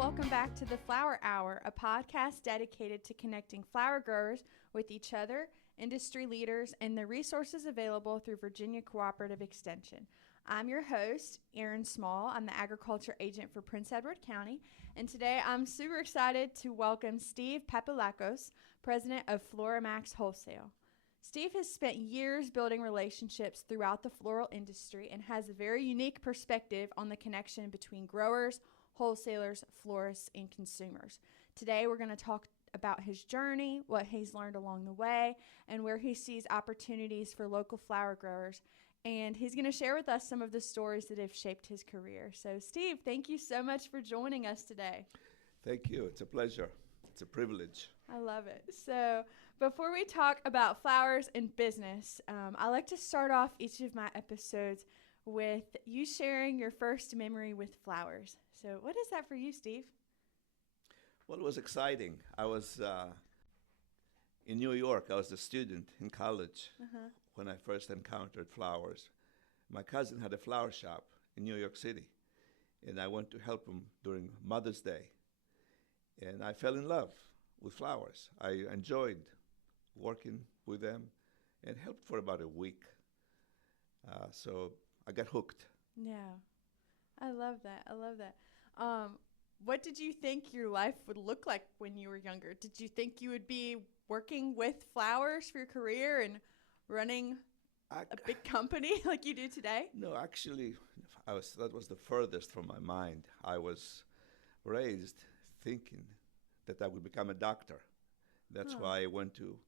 welcome back to the Flower Hour, a podcast dedicated to connecting flower growers with each other, industry leaders, and the resources available through Virginia Cooperative Extension. I'm your host, Erin Small. I'm the agriculture agent for Prince Edward County, and today I'm super excited to welcome Steve Papoulakos, president of Florimax Wholesale. Steve has spent years building relationships throughout the floral industry and has a very unique perspective on the connection between growers, wholesalers, florists, and consumers. Today we're going to talk about his journey, what he's learned along the way, and where he sees opportunities for local flower growers. And he's going to share with us some of the stories that have shaped his career. So, Steve, thank you so much for joining us today. Thank you. It's a pleasure. It's a privilege. I love it. So, before we talk about flowers and business, I like to start off each of my episodes with you sharing your first memory with flowers. So what is that for you, Steve? Well, it was exciting. I was in New York. I was a student in college when I first encountered flowers. My cousin had a flower shop in New York City, and I went to help him during Mother's Day. And I fell in love with flowers. I enjoyed working with them and helped for about a week. So I got hooked. Yeah, I love that. I love that. What did you think your life would look like when you were younger? Did you think you would be working with flowers for your career and running a big company like you do today? No, actually, that was the furthest from my mind. I was raised thinking that I would become a doctor. That's why I went to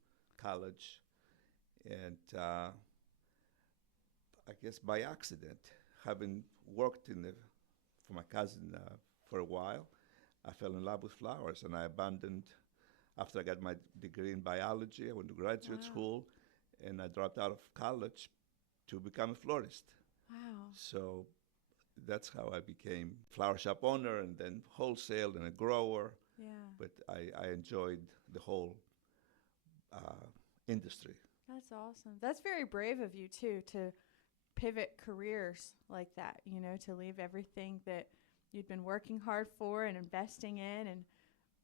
college. And I guess by accident, having worked for my cousin for a while, I fell in love with flowers, and I abandoned after I got my degree in biology. I went to graduate school, and I dropped out of college to become a florist. Wow. So that's how I became flower shop owner and then wholesale and a grower. Yeah. But I enjoyed the whole industry. That's awesome. That's very brave of you, too, to pivot careers like that, you know, to leave everything that you'd been working hard for and investing in and,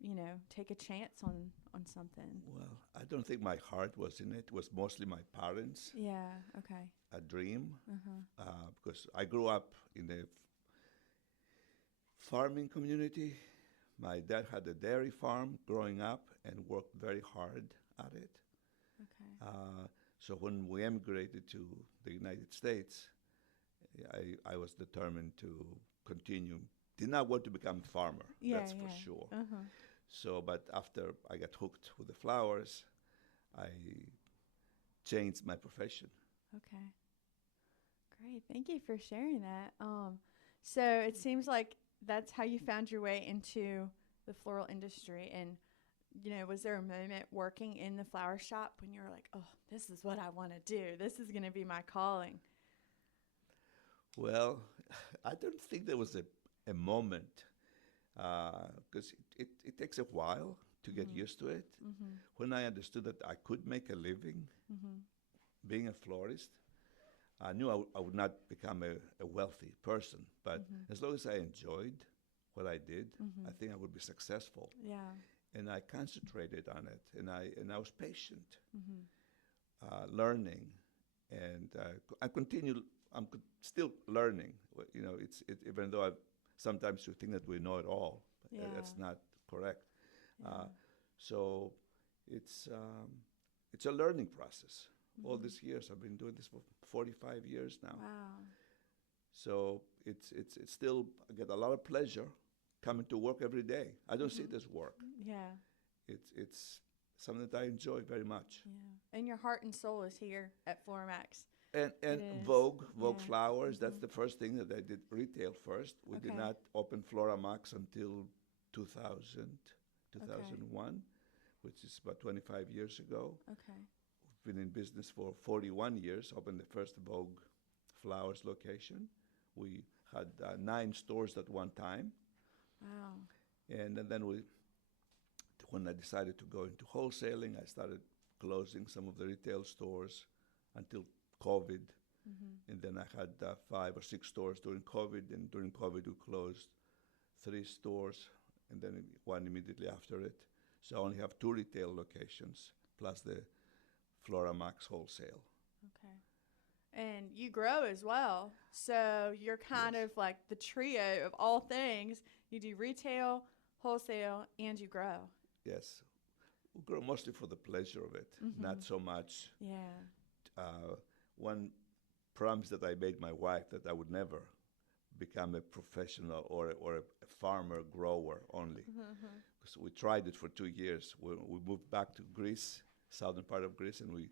you know, take a chance on something. Well, I don't think my heart was in it. It was mostly my parents. Yeah, okay. A dream. Because I grew up in a farming community. My dad had a dairy farm growing up and worked very hard at it. Okay. So when we emigrated to the United States, I was determined to continue. Did not want to become a farmer, that's for sure. So, but after I got hooked with the flowers, I changed my profession. Okay. Great. Thank you for sharing that. So it seems like that's how you found your way into the floral industry. And, you know, was there a moment working in the flower shop when you were like, oh, this is what I want to do. This is going to be my calling? Well, I don't think there was a moment, because it takes a while to get used to it. When I understood that I could make a living being a florist, I knew I would not become a wealthy person, but as long as I enjoyed what I did, I think I would be successful. Yeah. And I concentrated on it, and I was patient, learning, and I'm still learning. You know, even though sometimes you think that we know it all, but that's not correct. So it's a learning process. All these years, I've been doing this for 45 years now. Wow. So it's still, I get a lot of pleasure coming to work every day. I don't see it as work. Yeah. It's something that I enjoy very much. Yeah. And your heart and soul is here at Florimax. And Vogue Flowers, that's the first thing that I did retail first. We did not open Florimax until 2001, which is about 25 years ago. Okay. We've been in business for 41 years, opened the first Vogue Flowers location. We had 9 stores at one time. Wow. And then when I decided to go into wholesaling, I started closing some of the retail stores until COVID. And then I had 5 or 6 stores during COVID. And during COVID, we closed 3 stores and then one immediately after it. So I only have 2 retail locations plus the Flora Max Wholesale. Okay. And you grow as well. So you're kind Yes. of like the trio of all things. You do retail, wholesale, and you grow. Yes, we grow mostly for the pleasure of it, not so much. Yeah. One promise that I made my wife that I would never become a professional or a farmer grower only. So we tried it for 2 years. We moved back to Greece, southern part of Greece, and we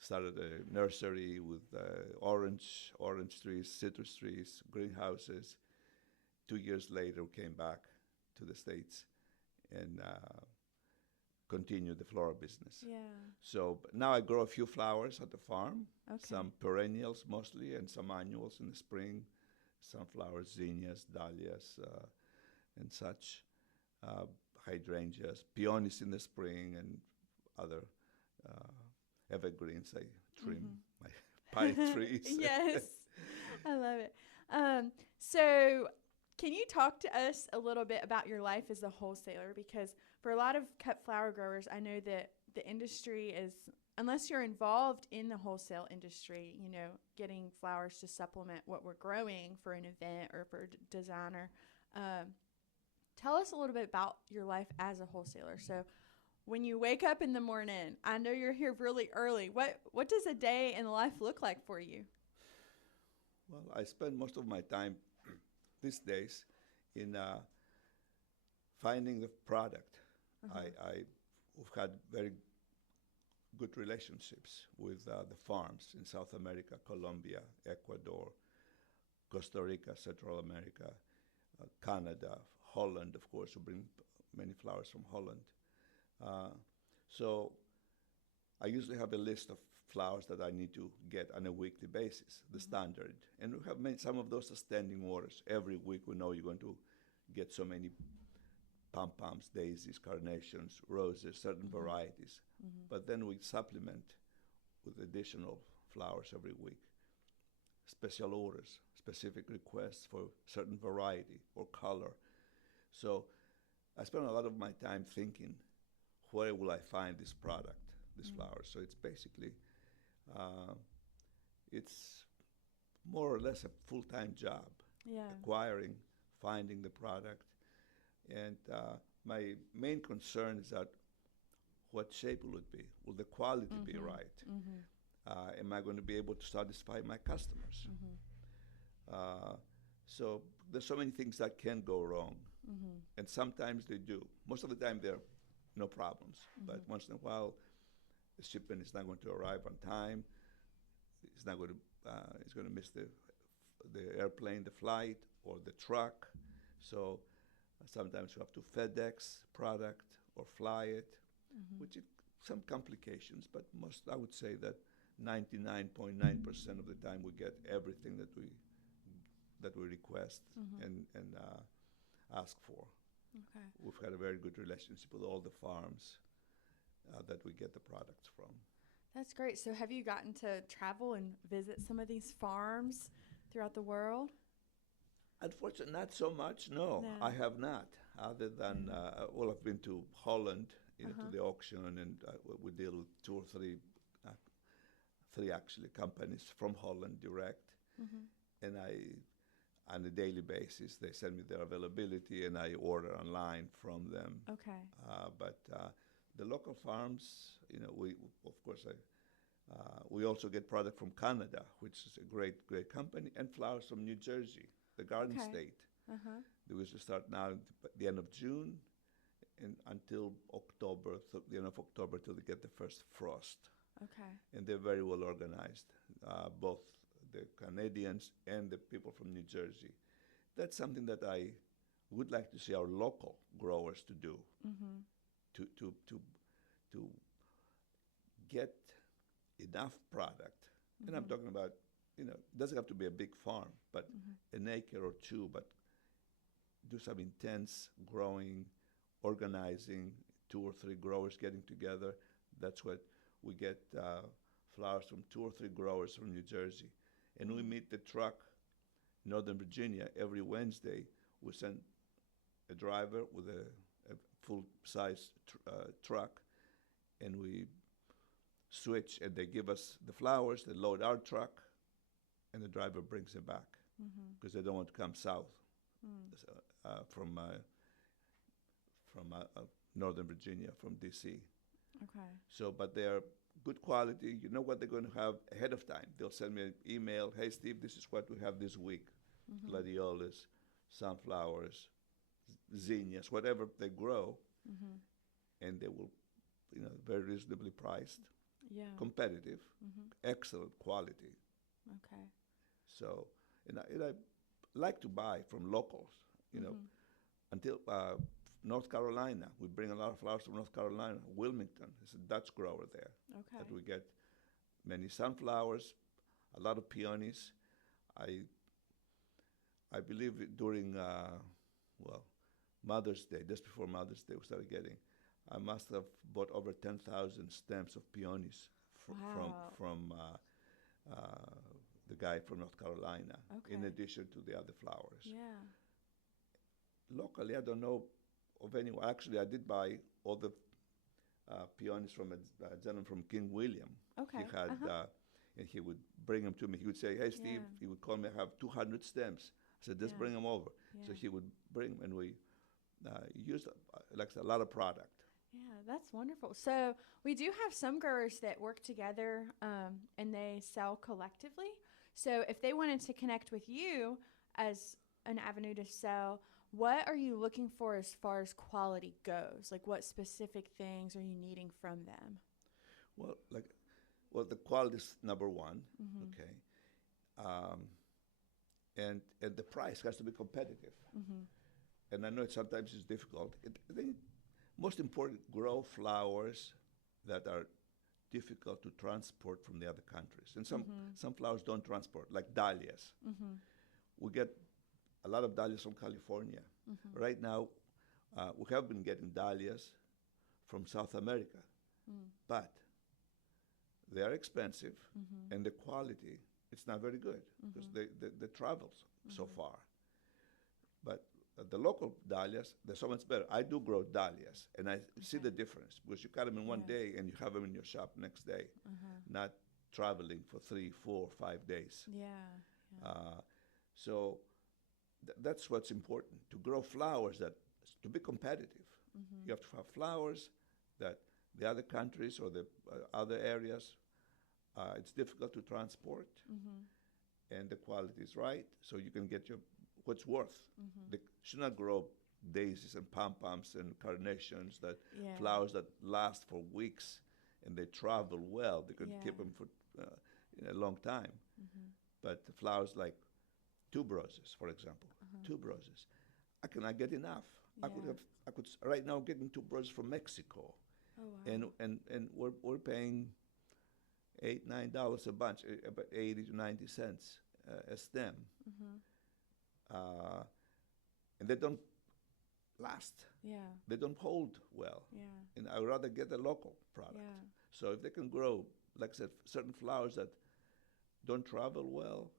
started a nursery with orange trees, citrus trees, greenhouses. 2 years later, we came back to the States and continued the floral business. Yeah. So but now I grow a few flowers at the farm, Okay. some perennials mostly, and some annuals in the spring, sunflowers, zinnias, dahlias, and such, hydrangeas, peonies in the spring, and other evergreens. I trim my pine trees. Yes. I love it. So can you talk to us a little bit about your life as a wholesaler? Because for a lot of cut flower growers, I know that the industry is, unless you're involved in the wholesale industry, you know, getting flowers to supplement what we're growing for an event or for a designer. Tell us a little bit about your life as a wholesaler. So when you wake up in the morning, I know you're here really early. What does a day in life look like for you? Well, I spend most of my time these days in finding the product. We've had very good relationships with the farms in South America, Colombia, Ecuador, Costa Rica, Central America, Canada, Holland, of course, who bring many flowers from Holland. So I usually have a list of flowers that I need to get on a weekly basis, the standard. And we have made some of those as standing orders. Every week we know you're going to get so many pom-poms, daisies, carnations, roses, certain varieties. But then we supplement with additional flowers every week. Special orders, specific requests for certain variety or color. So I spend a lot of my time thinking, where will I find this product, this flower? So it's basically, it's more or less a full-time job. Yeah. Acquiring, finding the product. And my main concern is that what shape will it be? Will the quality be right? Am I going to be able to satisfy my customers? So there's so many things that can go wrong. And sometimes they do. Most of the time there are no problems. But once in a while, the shipment is not going to arrive on time. It's not going to. It's going to miss the airplane, the flight, or the truck. So sometimes you have to FedEx product or fly it, which is some complications. But most, I would say that 99.9% of the time we get everything that we request and ask for. Okay. We've had a very good relationship with all the farms that we get the products from. That's great. So have you gotten to travel and visit some of these farms throughout the world? Unfortunately, not so much. No, No. I have not. Other than well, I've been to Holland, to the auction, and we deal with two or three actually companies from Holland direct, and on a daily basis they send me their availability, and I order online from them. Okay. But the local farms, we of course we also get product from Canada, which is a great company, and flowers from New Jersey, the Garden State. They was to start now at the end of June and until October, the end of October, till they get the first frost. Okay. And they're very well organized, both the Canadians and the people from New Jersey. That's something that I would like to see our local growers to do, to get enough product. And I'm talking about, it doesn't have to be a big farm, but an acre or two, but do some intense growing, organizing, 2 or 3 growers getting together. That's what we get flowers from 2 or 3 growers from New Jersey. And we meet the truck in Northern Virginia every Wednesday. We send a driver with a full-size truck, and we switch, and they give us the flowers, they load our truck, and the driver brings it back because they don't want to come south so, from Northern Virginia, from D.C. Okay. So, but they're good quality. You know what they're going to have ahead of time. They'll send me an email, hey, Steve, this is what we have this week. Gladiolas, sunflowers, zinnias, whatever they grow, and they will, very reasonably priced, competitive, excellent quality. Okay. So, and I like to buy from locals, until North Carolina. We bring a lot of flowers from North Carolina. Wilmington is a Dutch grower there. Okay. That we get many sunflowers, a lot of peonies. I believe during, Mother's Day, just before Mother's Day, we started getting, I must have bought over 10,000 stems of peonies from the guy from North Carolina, in addition to the other flowers. Yeah. Locally, I don't know of anyone. Actually, I did buy all the peonies from a gentleman from King William. Okay. He had, and he would bring them to me. He would say, hey, Steve, he would call me, I have 200 stems. I said, just bring them over. Yeah. So he would bring them, and we used like a lot of product. Yeah, that's wonderful. So we do have some growers that work together and they sell collectively. So if they wanted to connect with you as an avenue to sell, what are you looking for as far as quality goes? Like what specific things are you needing from them? Well, the quality is number one, okay? And the price has to be competitive. And I know sometimes it's difficult. I think most important, grow flowers that are difficult to transport from the other countries. And some flowers don't transport, like dahlias. We get a lot of dahlias from California. Right now, we have been getting dahlias from South America, but they are expensive, and the quality, it's not very good because they travel so far. But the local dahlias, they're so much better. I do grow dahlias, and I see the difference because you cut them in one day and you have them in your shop next day, not traveling for 3, 4, 5 days. So that's what's important, to grow flowers to be competitive. You have to have flowers that the other countries or the other areas, it's difficult to transport, and the quality is right, so you can get what's worth. They should not grow daisies and pom-poms and carnations, flowers that last for weeks and they travel well. They could keep them for a long time. But the flowers like tuberoses, for example, tuberoses, I cannot get enough. I could right now getting tuberoses from Mexico. Oh, wow. And we're paying $8-9 a bunch, about 80 to 90 cents a stem. And they don't last. They don't hold well. And I would rather get a local product. So if they can grow, like I said, certain flowers that don't travel well,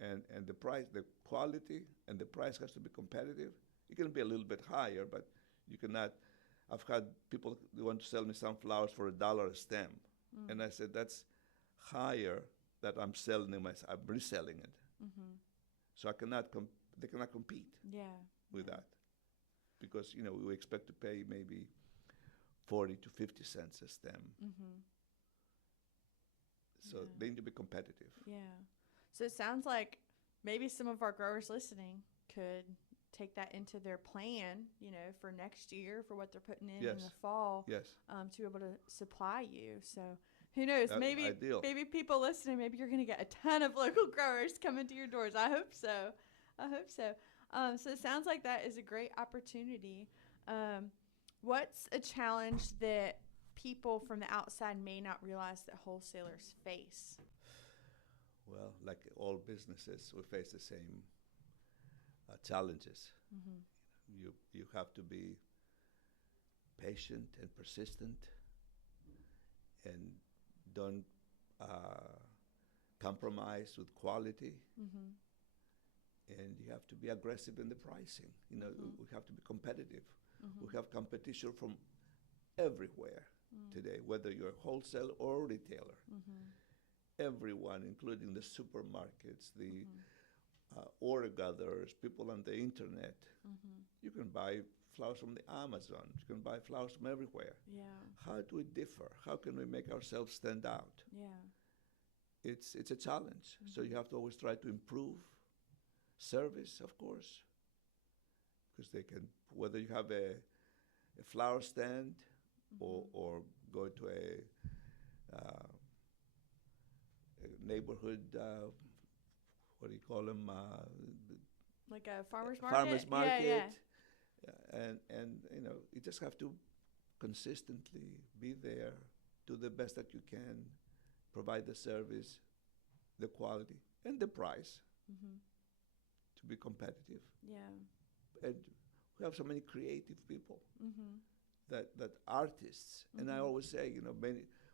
and the price, the quality and the price has to be competitive. It can be a little bit higher, but you cannot. I've had people who want to sell me some flowers for $1 a stem, and I said that's higher that I'm selling them. I'm reselling it, so I cannot. They cannot compete with that, because we expect to pay maybe 40 to 50 cents a stem. So they need to be competitive. So it sounds like maybe some of our growers listening could take that into their plan, for next year, for what they're putting in the fall, to be able to supply you. So who knows? That's maybe ideal. Maybe people listening, maybe you're going to get a ton of local growers coming to your doors. I hope so. So it sounds like that is a great opportunity. What's a challenge that people from the outside may not realize that wholesalers face? Well, like all businesses, we face the same challenges. You have to be patient and persistent, and don't compromise with quality, and you have to be aggressive in the pricing. We have to be competitive. We have competition from everywhere today, whether you're a wholesale or retailer. Everyone, including the supermarkets, the order gatherers, people on the internet. You can buy flowers from the Amazon. You can buy flowers from everywhere. Yeah. How do we differ? How can we make ourselves stand out? Yeah. It's a challenge. So you have to always try to improve service, of course, because they can, whether you have a flower stand or go to a neighborhood, what do you call them? Like a farmer's market? Farmer's market. Yeah. And you just have to consistently be there, do the best that you can, provide the service, the quality, and the price to be competitive. Yeah. And we have so many creative people, that artists. And I always say,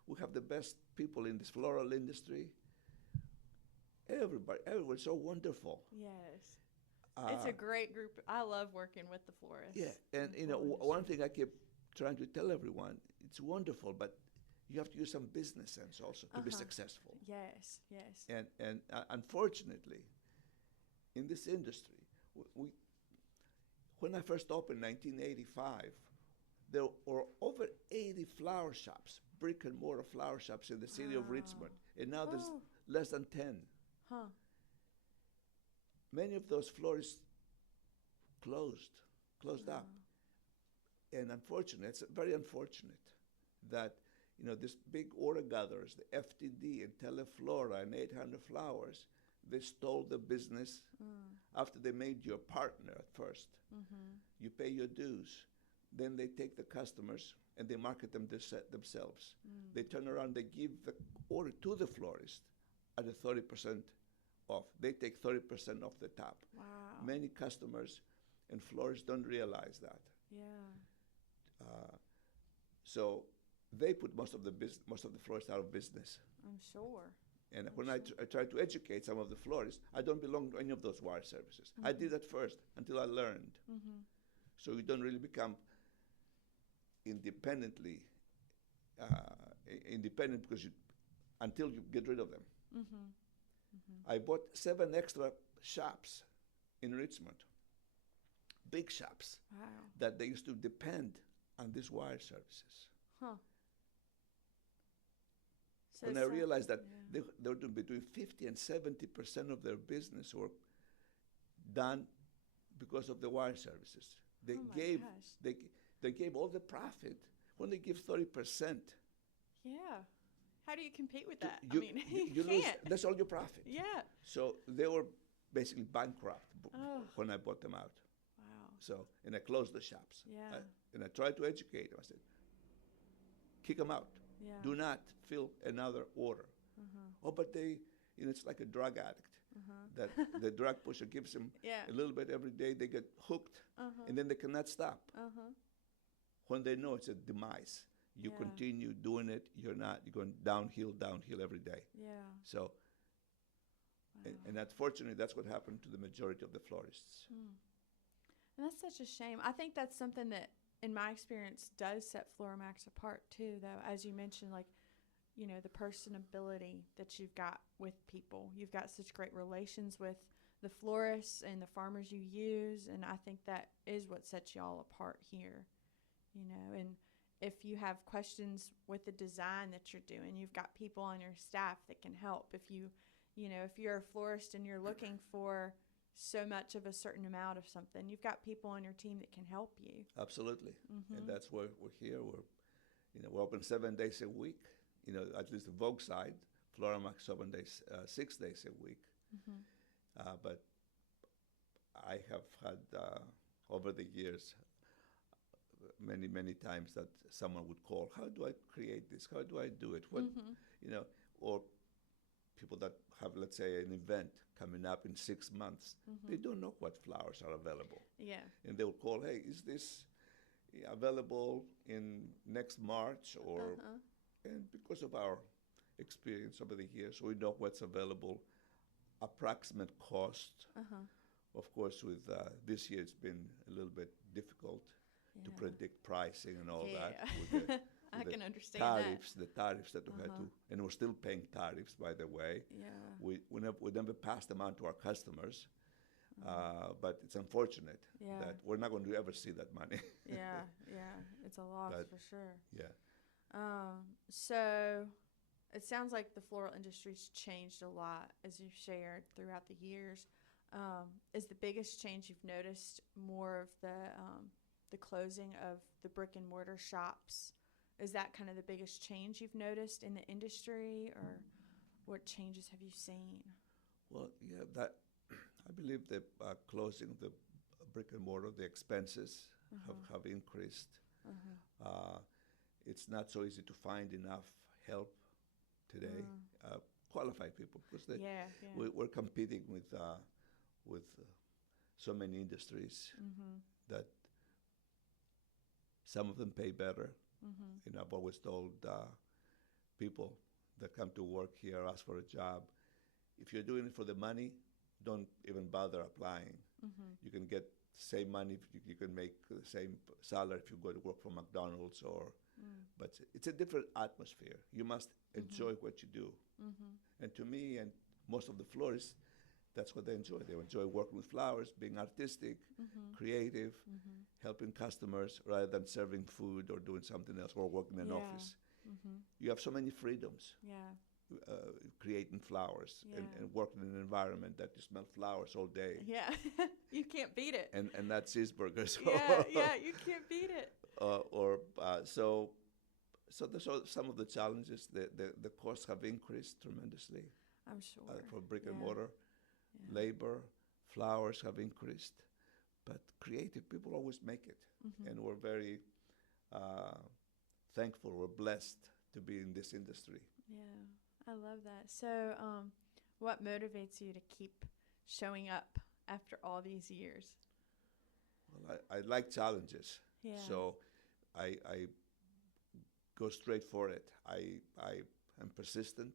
we have the best people in this floral industry. Everyone's so wonderful. Yes. It's a great group. I love working with the florists. Yeah, and one thing I keep trying to tell everyone, it's wonderful, but you have to use some business sense also to be successful. Yes. And unfortunately, in this industry, when I first opened in 1985, there were over 80 flower shops, brick and mortar flower shops in the city of Richmond, and now there's less than 10. Huh. Many of those florists closed up. And unfortunately, it's very unfortunate that, this big order gatherers, the FTD and Teleflora and 800 Flowers, they stole the business after they made you a partner at first. You pay your dues. Then they take the customers and they market them themselves. They turn around, they give the order to the florist at a 30% off. They take 30% off the top. Wow. Many customers and florists don't realize that. Yeah. So they put most of the florists out of business. I'm sure. And when I try to educate some of the florists, I don't belong to any of those wire services. I did that first until I learned. So you don't really become independent because until you get rid of them. I bought 7 extra shops in Richmond, big shops, that they used to depend on these wire services. So when I realized that they were doing between 50 and 70% of their business work done because of the wire services. They gave all the profit when they give 30%. Yeah. How do you compete with that? You can't. lose. That's all your profit. Yeah. So they were basically bankrupt when I bought them out. Wow. So, and I closed the shops. Yeah. And I tried to educate them. I said, kick them out. Yeah. Do not fill another order. Oh, but it's like a drug addict. That the drug pusher gives them a little bit every day. They get hooked, and then they cannot stop. When they know it's a demise, you continue doing it. You're going downhill every day. Yeah. So, and unfortunately, that's what happened to the majority of the florists. And that's such a shame. I think that's something that, in my experience, does set Florimax apart too, though. As you mentioned, the personability that you've got with people. You've got such great relations with the florists and the farmers you use, and I think that is what sets y'all apart here. And if you have questions with the design that you're doing, you've got people on your staff that can help. If you're a florist and you're looking for so much of a certain amount of something, you've got people on your team that can help you. Absolutely. And that's why we're here. We're open 7 days a week. At least the Vogue side, Florimax 7 days, 6 days a week. But I have had over the years many, many times that someone would call, how do I create this? How do I do it? What, or people that have, let's say, an event coming up in 6 months, they don't know what flowers are available. Yeah. And they'll call, hey, is this available in next March? Or and because of our experience over the years, we know what's available, approximate cost, Of course, with this year, it's been a little bit difficult to predict pricing and all that. With the, I with can the understand tariffs, the tariffs that we had Uh-huh. to, and we're still paying tariffs, by the way. Yeah. We never pass them on to our customers, but it's unfortunate Yeah. that we're not going to ever see that money. Yeah. Yeah. It's a loss But- for sure. Yeah. So it sounds like the floral industry's changed a lot, as you've shared throughout the years. Is the biggest change you've noticed more of the closing of the brick and mortar shops? Is that kind of the biggest change you've noticed in the industry, or what changes have you seen? Well, yeah, that I believe the closing of the brick and mortar, the expenses have increased. It's not so easy to find enough help today, qualified people, because Yeah. we're competing with so many industries that some of them pay better. You know, I've always told people that come to work here, ask for a job, if you're doing it for the money, don't even bother applying. You can get the same money, you can make the same salary if you go to work for McDonald's but it's a different atmosphere. You must enjoy what you do. And to me and most of the florists, that's what they enjoy. They enjoy working with flowers, being artistic, creative, helping customers rather than serving food or doing something else or working in an office. You have so many freedoms creating flowers and working in an environment that you smell flowers all day. Yeah. You can't beat it. And that's cheeseburgers. Yeah, you can't beat it. So some of the challenges, the costs have increased tremendously I'm sure. for brick and mortar. Labor, flowers have increased, but creative people always make it. And we're very thankful, we're blessed to be in this industry. Yeah, I love that. So what motivates you to keep showing up after all these years? Well, I like challenges. Yeah. So I go straight for it. I am persistent.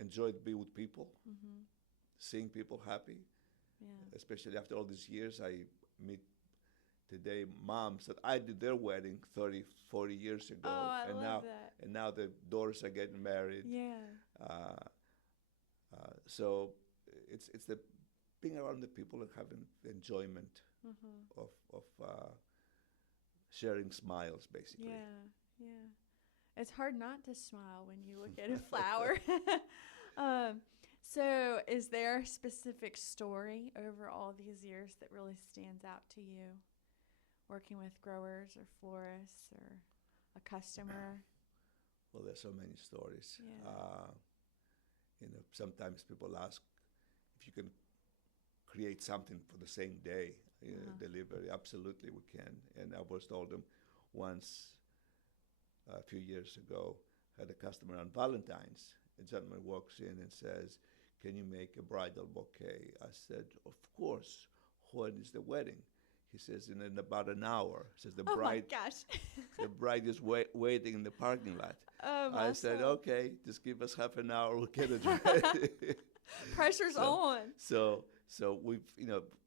Enjoy to be with people, seeing people happy. Yeah. Especially after all these years, I meet today moms that I did their wedding 30, 40 years ago. Oh, I and love now, that. And now the daughters are getting married. Yeah. So it's the being around the people and having the enjoyment of sharing smiles, basically. Yeah. It's hard not to smile when you look at a flower. So is there a specific story over all these years that really stands out to you, working with growers or florists or a customer? Well, there's so many stories. Yeah. Sometimes people ask if you can create something for the same day, delivery. Absolutely, we can. And I was told them once a few years ago, had a customer on Valentine's. A gentleman walks in and says, "Can you make a bridal bouquet?" I said, "Of course. When is the wedding?" He says, in about an hour. Says the bride. Oh my gosh. The bride is waiting in the parking lot. Oh, I said, "Okay, just give us half an hour. We'll get it ready." Pressure's on. So we've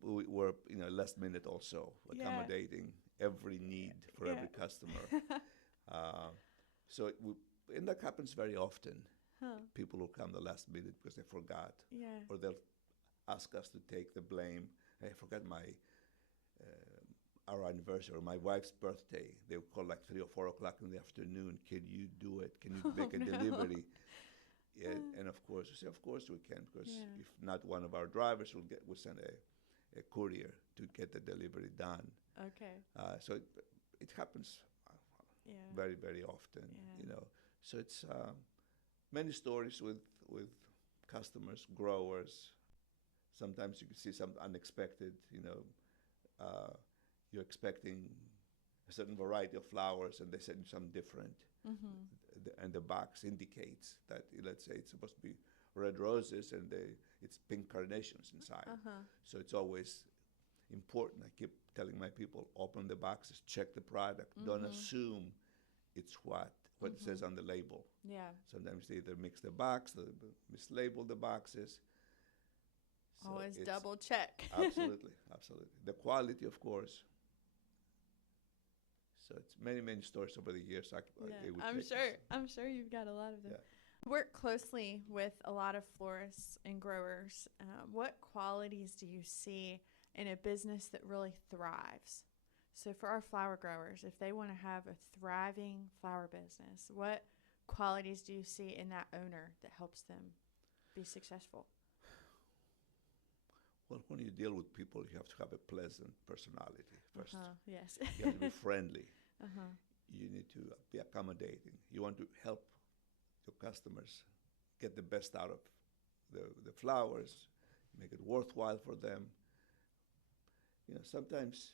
we're last minute also accommodating every need for every customer. And that happens very often. People will come the last minute because they forgot, or they'll ask us to take the blame. Hey, I forgot our anniversary, or my wife's birthday. They will call like 3 or 4 o'clock in the afternoon. Can you do it? Can you make a delivery? And of course, we say, of course we can, because if not, one of our drivers will send a courier to get the delivery done. Okay. So it happens very, very often. So it's many stories with customers, growers. Sometimes you can see some unexpected. You're expecting a certain variety of flowers, and they send you some different. And the box indicates that, let's say it's supposed to be red roses, and it's pink carnations inside. So it's always important. I keep telling my people, open the boxes, check the product. Don't assume it's what it says on the label. Yeah. Sometimes they either mix the box, they mislabel the boxes. So Always it's double check. absolutely, absolutely. The quality, of course. So it's many stories over the years. It would I'm take sure. us. I'm sure you've got a lot of them. Yeah. Work closely with a lot of florists and growers. What qualities do you see in a business that really thrives? So for our flower growers, if they want to have a thriving flower business, what qualities do you see in that owner that helps them be successful? Well, when you deal with people, you have to have a pleasant personality first. Yes. You have to be friendly. Uh-huh. You need to be accommodating. You want to help your customers get the best out of the flowers, make it worthwhile for them. Sometimes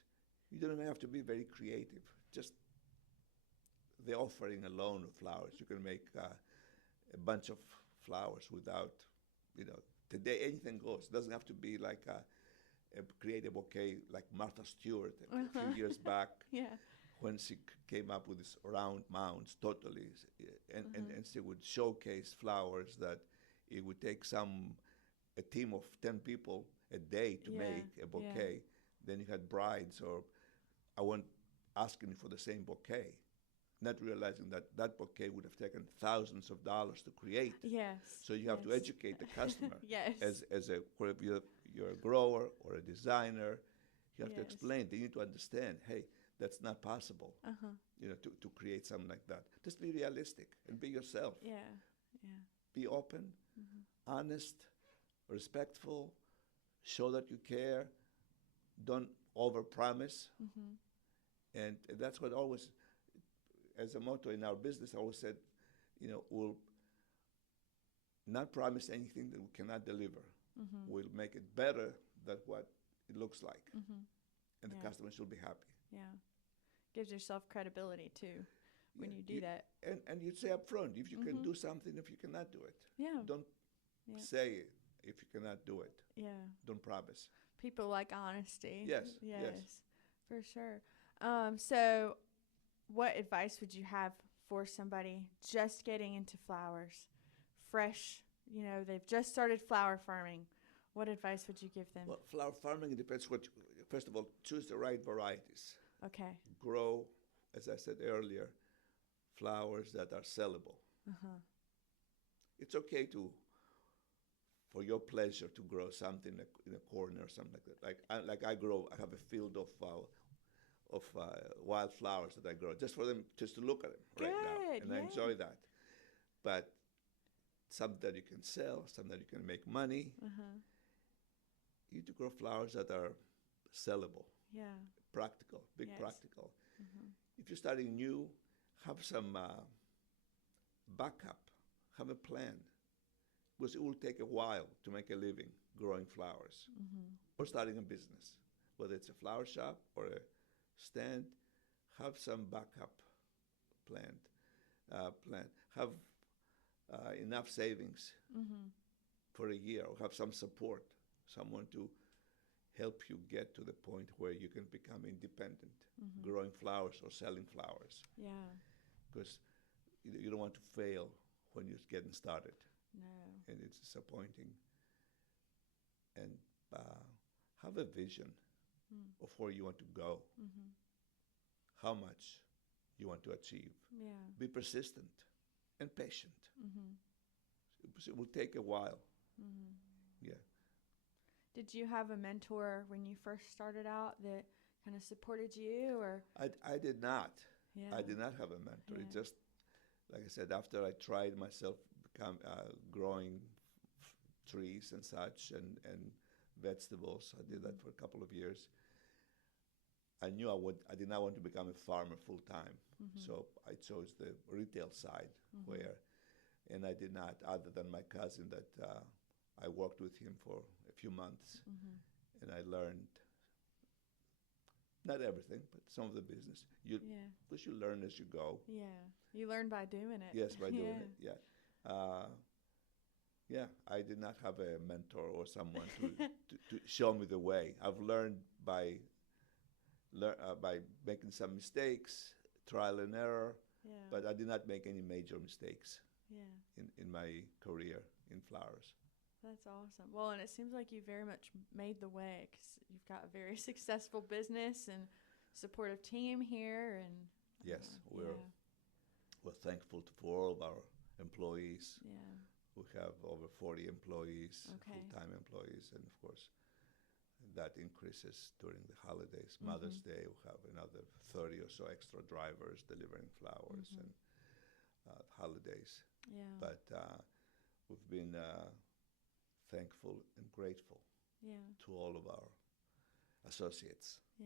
you don't have to be very creative. Just the offering alone of flowers. You can make a bunch of flowers without, today anything goes. It doesn't have to be like a creative bouquet like Martha Stewart a few years back. Yeah. When she came up with these round mounds, totally, and she would showcase flowers that it would take a team of 10 people a day to make a bouquet. Then you had brides, or I went asking for the same bouquet, not realizing that bouquet would have taken thousands of dollars to create. Yes. So you have to educate the customer. Yes. As whether you're a grower or a designer, you have to Yes. explain. They need to understand, hey, that's not possible, to create something like that. Just be realistic and be yourself. Yeah. Yeah. Be open, honest, respectful, show that you care, don't overpromise. And that's what always, as a motto in our business, I always said, we'll not promise anything that we cannot deliver. We'll make it better than what it looks like. And the customers will be happy. Yeah. Gives yourself credibility too when you do that. And you say up front, if you can do something, if you cannot do it. Yeah. Don't say it if you cannot do it. Yeah. Don't promise. People like honesty. Yes. For sure. So what advice would you have for somebody just getting into flowers, fresh, they've just started flower farming? What advice would you give them? Well, flower farming, it depends first of all, choose the right varieties. Okay. Grow, as I said earlier, flowers that are sellable. It's okay for your pleasure to grow something in a corner or something like that. Like I have a field of wildflowers that I grow just for them, just to look at them right now, and I enjoy that. But something that you can sell, something that you can make money. You need to grow flowers that are sellable. Yeah. Practical, practical. If you're starting new, have some backup, have a plan, because it will take a while to make a living growing flowers or starting a business, whether it's a flower shop or a stand. Have some backup plan. Have enough savings for a year, or have some support, someone to help you get to the point where you can become independent, growing flowers or selling flowers. Yeah. Because you don't want to fail when you're getting started. No. And it's disappointing. And have a vision of where you want to go, how much you want to achieve. Yeah. Be persistent and patient. It will take a while. Yeah. Did you have a mentor when you first started out that kind of supported you, or? I did not. Yeah. I did not have a mentor. It just, like I said, after I tried myself growing trees and such and vegetables, I did that for a couple of years. I knew I did not want to become a farmer full time, so I chose the retail side and I did not, other than my cousin that I worked with him for a few months, and I learned not everything, but some of the business. Because you learn as you go. Yeah, you learn by doing it. Yes, by doing it. Yeah. I did not have a mentor or someone to show me the way. I've learned by making some mistakes, trial and error, but I did not make any major mistakes in my career in flowers. That's awesome. Well, and it seems like you very much made the way because you've got a very successful business and supportive team here. And Yes, we're thankful for all of our employees. Yeah. We have over 40 employees, Okay. full-time employees, and of course, that increases during the holidays. Mother's Day, we have another 30 or so extra drivers delivering flowers and holidays. Yeah. But we've been thankful and grateful to all of our associates. Yeah.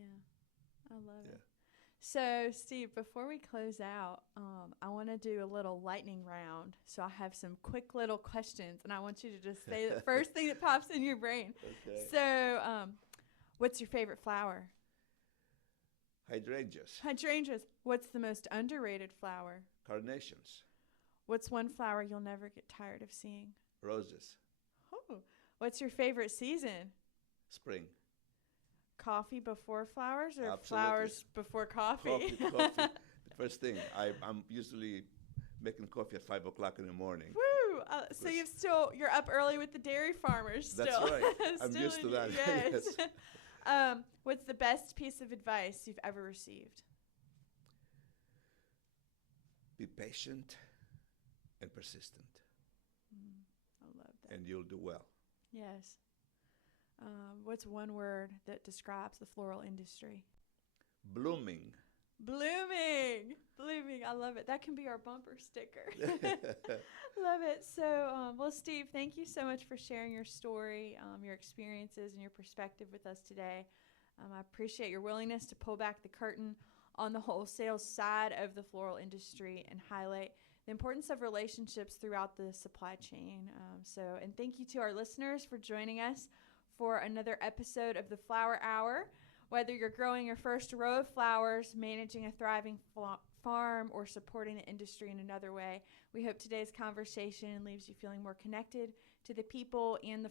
I love Yeah. it. So, Steve, before we close out, I want to do a little lightning round. So I have some quick little questions, and I want you to just say the first thing that pops in your brain. Okay. So, what's your favorite flower? Hydrangeas, Hydrangeas. What's the most underrated flower? carnations, What's one flower you'll never get tired of seeing? roses, Oh. What's your favorite season? spring, Coffee before flowers or Absolutely. flowers before coffee? coffee. The first thing, I'm usually making coffee at 5 o'clock in the morning. Woo! So you're up early with the dairy farmers still. That's right. I'm Still used to in- that. Yes. What's the best piece of advice you've ever received? Be patient and persistent, I love that. and you'll do well. Yes. What's one word that describes the floral industry? Blooming. Blooming. Blooming. I love it. That can be our bumper sticker. Love it. So, well, Steve, thank you so much for sharing your story, your experiences, and your perspective with us today. I appreciate your willingness to pull back the curtain on the wholesale side of the floral industry and highlight the importance of relationships throughout the supply chain. And thank you to our listeners for joining us for another episode of the Flower Hour. Whether you're growing your first row of flowers, managing a thriving farm, or supporting the industry in another way, we hope today's conversation leaves you feeling more connected to the people and the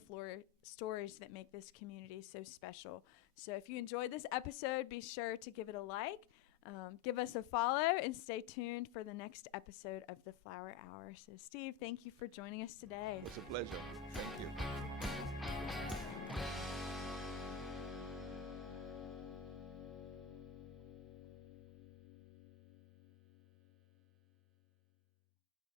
stories that make this community so special. So if you enjoyed this episode, be sure to give it a like, give us a follow, and stay tuned for the next episode of the Flower Hour. So Steve, thank you for joining us today. It's a pleasure. Thank you.